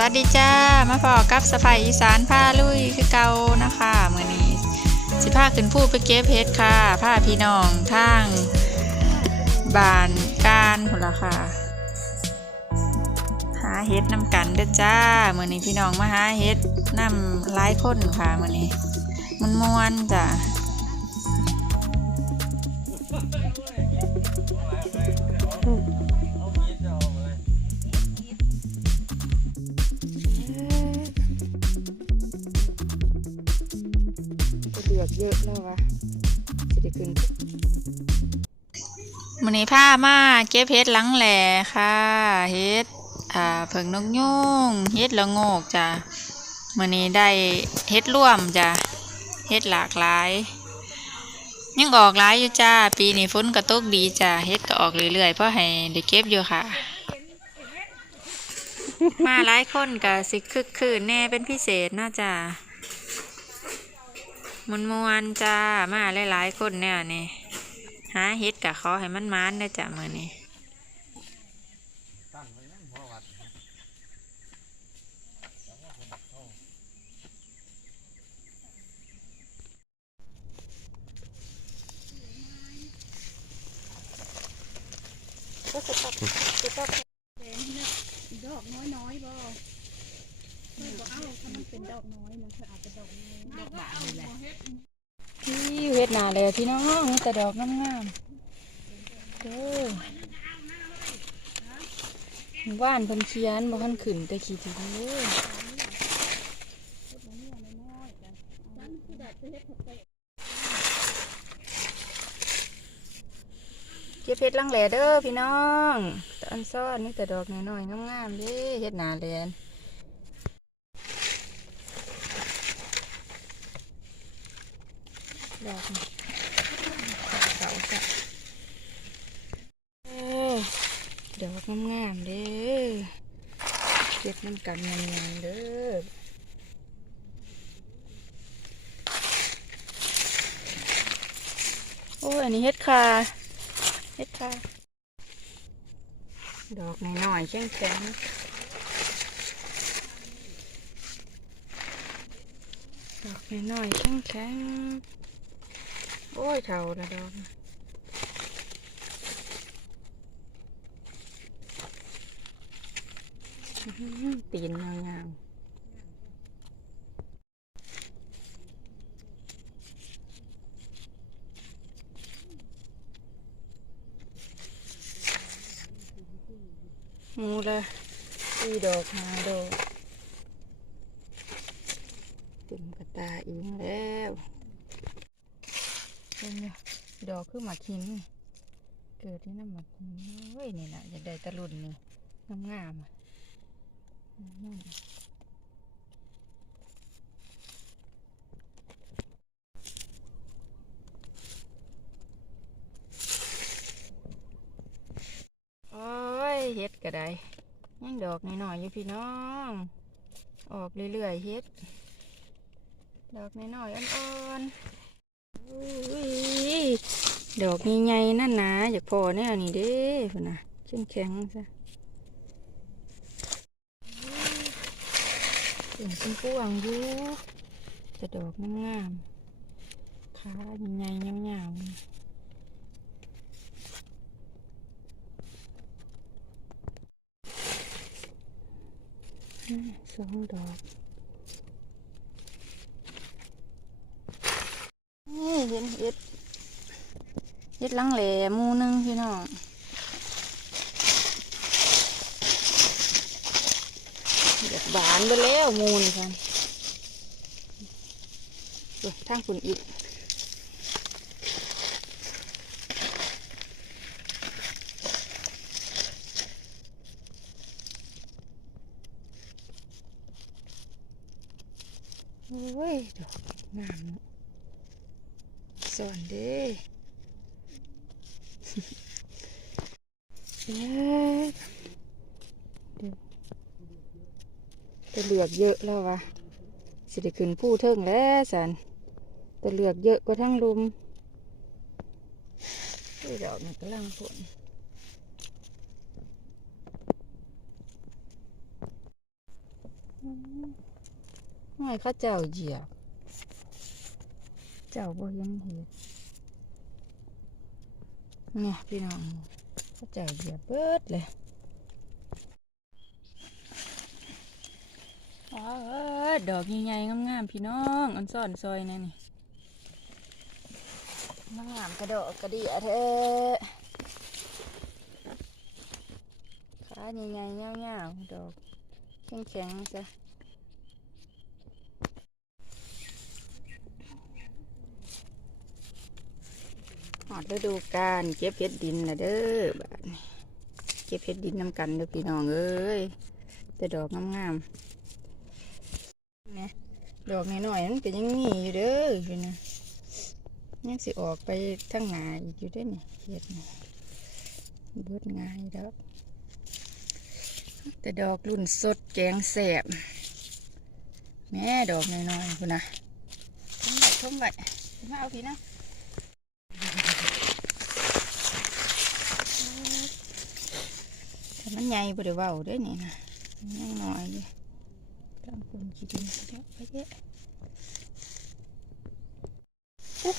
วัสดีจ้า มาพอกับสะพายอีสานผ้าลุยคือเก่านะคะมื่อนี้สิพาขึ้นผู้ไปเก็บเฮ็ดค่ะผ้าพี่น้องทางบานการพุ่นละค่ะ หาเฮ็ดนำกันเด้อจ้ามื่อนี้พี่น้องมาหาเฮ็ดนำหลายคนค่ะมื่อนี้มันมวนจ้ะ เยอะแล้ววะสิได้ขึ้นมื่อนี้ผ้ามาเก็บเฮ็ดหลังแหล่ค่ะเฮ็ดอ่าเผิงนกยุงเฮ็ดละโงกจ้ะมื่อนี้ได้เฮ็ดร่วมจ้ะเฮ็ดหลากหลาย ยังออกหลายอยู่จ้า ปีนี้ฝนก็ตกดีจ้ะเฮ็ดก็ออกเรื่อยๆเพราะให้ได้เก็บอยู่ค่ะ มาหลายคนก็สิคึกคืนแน่เป็นพิเศษเนาจะ มวนมวนจ้า มาหลายๆคนแน่นี่หาเฮ็ดกะขอให้มันมานได้จ้ะมือนี้ดอกน้อยๆบ่ พี่เฮ็ดนาเลยพี่น้องมีแต่ดอกงามๆเด้อว่านเพิ่นเขียนบ่ทันขึ้นแต่ขี้ทีเด้อเก็บเฮ็ดลังแหล่เด้อพี่น้องตอนซ้อนมีแต่ดอกน้อยๆงามๆเด้เฮ็ดหนาแลน ดอกเสาจ้ะเออดอกงามๆเด้อเก็บน้ำกันงามๆเด้อโอ้ยอันนี้เฮ็ดคาเฮ็ดคาดอกน้อยๆแข็งแข็งๆดอกน้อยๆแข็งแข็งๆ โอ้ยเท่าละดอกตีนงามๆหมูละสี่ดอกหาดอกเต็มกระตาอีกแล้วเป็นไง ดอกคือหมากหินเกิดที่น้ำหมากหินเฮ้ยนี่นะอยาได้ตะลุนนี่งามงามๆอะอืมโอ้ยเฮ็ดก็ได้ยังดอกน้อยๆอยู่พี่น้อง ออกเรื่อยๆเฮ็ด ดอกน้อยๆอ่อนๆ ดอกใหญ่ๆนั่นนะอยากพอแน่นี่เด้พนะแข็งแข็งๆซะเสียงเป็นพวงอยู่แต่ดอกงามๆขาใหญ่ๆยาวๆสองดอก นี่เห็นเห็ดเฮ็ดลังแหล่หมูหนึงพี่น้องเดือดบานไปแล้วหมูนี่กันเอ้ยทางคุณอีกโอ้ยดอกงามเนอะ สอนเด้เอ๊ะเดี๋ยวจะเหลือกเยอะแล้ววะสิได้ขึ้นผู้เทิงแล้วสันแต่เหลือกเยอะกว่าทั้งลุมที่ดอกนี่กำลังผลห้อยเข้าเจ้าเหยียบ เจ้าบ่เห็นเห็ดเนี่ยพี่น้องเข้าเจ้าเหยียบเบิดเลยอ๋อดอกใหญ่ๆงามๆพี่น้องอันซ่อนซอยนั่นนี่งามกระโดดกระเดียเถอขาใหญ่ๆเงาๆดอกแข็งๆซะ อดฤดูกาลเก็บเพชรดินละเด้อบาดนี้เก็บเพชรดินน้ำกันเด้อพี่น้องเอ้ยแต่ดอกงามๆเนี่ยดอกน้อยๆมันก็ยังมีอยู่เด้อพี่นะยังสิออกไปทั้งหนาอีกอยู่เด้อนี่เห็ดนี่เบิดง่ายดอกแต่ดอกรุ่นสดแกงแสบแม่ดอกน้อยๆคุณนะทุ่มไว้ทุ่มไว้มาเอาพี่นะ แต่ มันใหญ่บ่ได้เว้าเด้นี่นะมันยังน้อยอยู่ตามคนขี้ดินเยอะไปเยอะอุ๊บ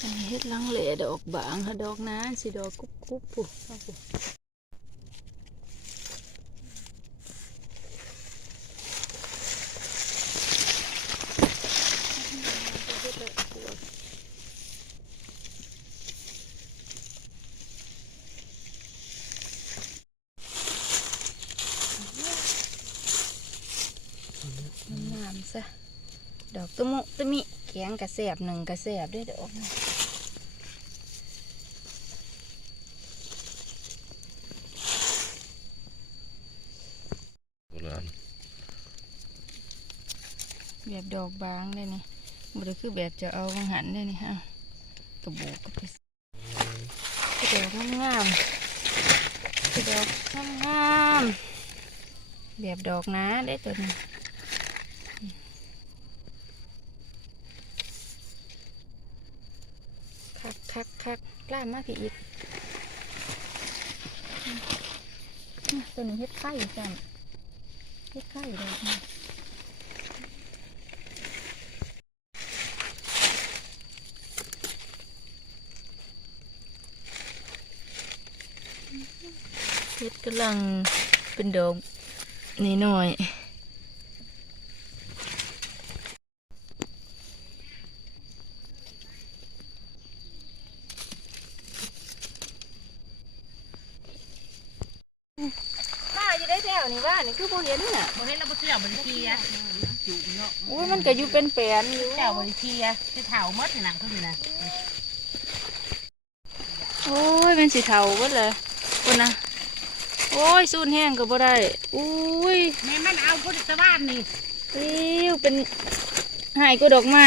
อันนี้เฮ็ดลังเหล่ดอกบางค่ะดอกนั้นสิดอกกุ๊บกุ๊บปุ๊บเอาปุ๊บงามๆซะดอก ตุมุตุมิแข็งกระแสบหนึ่งกระแสบด้วยดอกนะโบราณแบบดอกบางเลยนี่บ่ได้คือแบบจะเอากังหันเลยนี่ฮะกระโบกก็ไปกระดอกงามๆกระดอกงามๆแบบดอกนะได้ตัวนี้คักคักคักก ล้ามากพี่อีกตัวนี้เฮ็ดไข่จังเฮ็ดไข่ดอกนี่เฮ็ดกำลังเป็นดอกนิดหน่อยป้าอยู่ได้แถว นี่ว่านี่คือโบเห็นน่ะบ่เห็นเราบ่เชื่อบ่ได้เชียร์จุเนาะอุ้ยมันก็อยู่เป็นแปลนอยู่เจ้าบ่ได้เชียร์สิเฒ่าหมดนี่น่ะคือนี่นะโอ้ยเป็นสีเทาเบิดเลยคนนะโอ้ยสูนแห้งก็บ่ได้อุ้ยแม่มันเอาพุทธบ้านนี่ติ้วเป็นหายก็ดอกไม้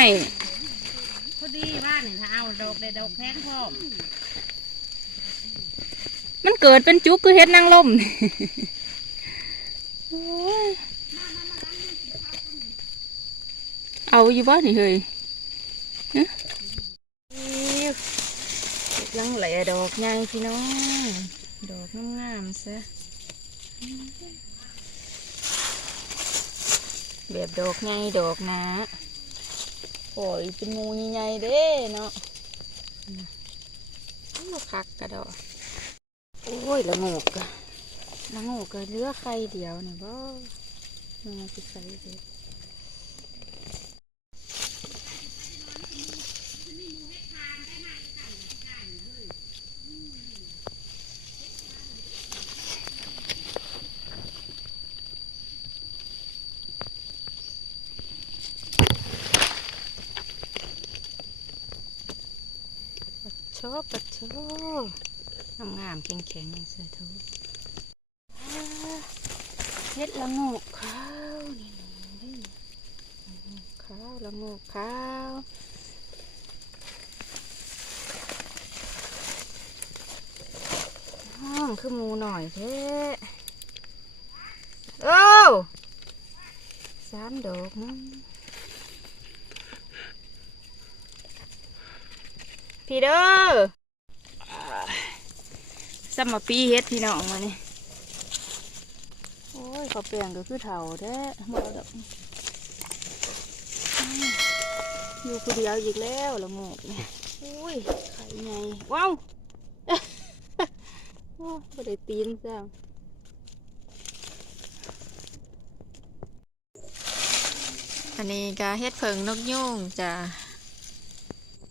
พอดีบ้านนี่ถ้าเอาดอกได้ดอกแพงพร้อมมันเกิดเป็นจุกคือเฮ็ดนางลมโอ้ย เอาอยู่บ้านนี่เฮ้ยลังแหลดอกใหญ่พี่น้อง ดอกงามๆซะแบบดอกใหญ่ดอกหนาโอ้ยเป็นงูใหญ่ๆเด้เนาะโอ้คักกระดอก โอ้ยละโงกอะ ละโงกอะเหลือไข่เดียวนี่บ่มันมาสิใส่เด็ดปัดโชปัดโชงามๆแข็งๆเสือทู เฮ็ดละงกขาวนี่นี่ละโงกขาวละงกขาวห้องคือหมูหน่อยแท้โอ้สามดอกมั้งพี่เด้อสมปีเฮ็ดพี่น้องมานี่ โอ้ยยขอแปลงก็คือเถาแท้บ่ดอกอืมอยู่คนเดียวอีกแล้วละโงกเนี่ยอุ้ยไข่ไงว้าวโอ้บ่ได้ตีนจ้าอันนี้ก็เฮ็ดเผิงนกยุงจ้ะ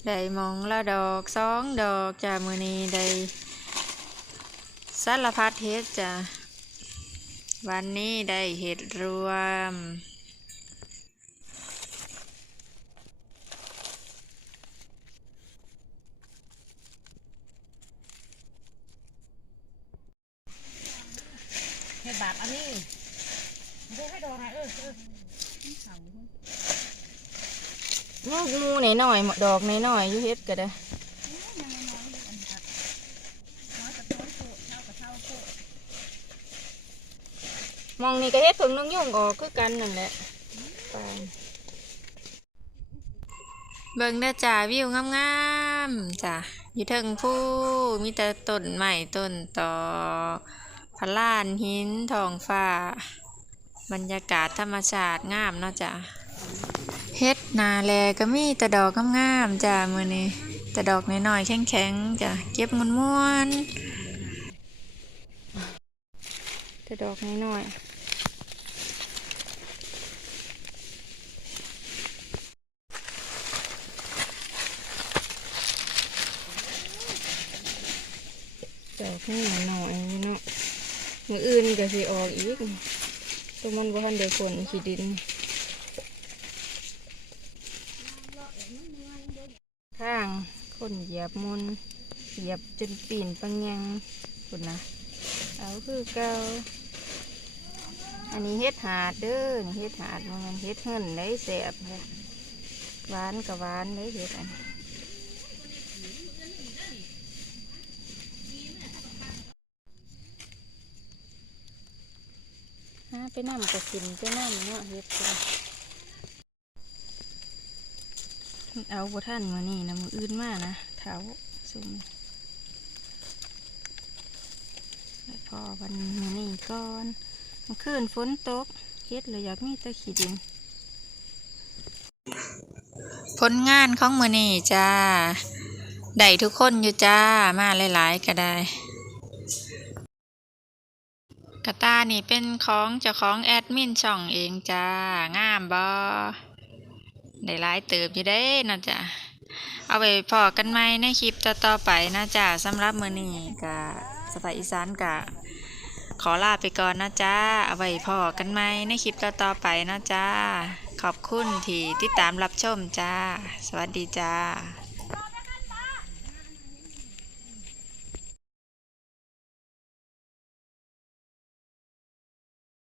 ได้มองละดอกสองดอกจ้ะมือนี้ได้สารพัดเฮ็ดจ้ะ วันนี้ได้เห็ดรวมให้บาปอันนี้เดี๋ยวให้ดอกนะเออเออเขางูงูหน่อยหน่อยๆดอกหน่อยหน่อยๆอยู่เฮ็ดก็ได้ ยังน้อยๆเลยอันนี้ครับน้อยกับน้อยโตเท่ากับเท่าโต มองนี่ก็เฮ็ดเพิ่งนกยุ่งออกคือกันนั่นแหละไปเบิ่งเด้อจ้าวิวงามๆจ้ะอยู่เทิงผู้มีแต่ต้นไม้ต้นตอพะลานหินทองฟ้า บรรยากาศธรรมชาติงามเนาะจ้ะเฮ็ดนาแลก็มีแต่ดอกงามๆจ้ะมื้อนี้แต่ดอกน้อยๆแข็งๆจ้ะเก็บม่วนๆแต่ดอกน้อยห ดอกนี่หน่อยเนาะมืออื่นก็สิออกอีกตัวมันบ่ทันได้ฝนขีดิน ข้างคนเหยียบมุนเหยียบจนปีนปังยังคุณนะเอาคือเก่าอันนี้เฮ็ดหาดเด้อนี่เฮ็ดหาดมันเฮ็ดเฮินได้แสบเลยหวานกับหวานได้เฮ็ดอันนี้ ไปนั่มก็กินไปนั่มเนาะเฮ็ดกันเอาบ่ท่านมานี่นะมืออื่นมากนะเท้าซุ่มแล้วพอวันมานี่ก่อนมื่อคืนฝนตกเฮ็ดเลยอยากมีตะขี้ดิน ผลงานของมือนี่จ้าได้ทุกคนอยู่จ้ามาหลาย ๆ ก็ได้ กระตา นี่เป็นของเจ้าของแอดมินช่องเองจ้างามบอได้หลายเติบอยู่ได้นะจ้ะเอาไปพอกันไหมในคลิปต่อๆไปนะจ้าสำหรับมือนี่กะสไปอีสานกะขอลาไปก่อนนะจ้าเอาไว้พอกันไหมในคลิปต่อๆไปนะจ้าขอบคุณที่ติดตามรับชมจ้า สวัสดีจ้า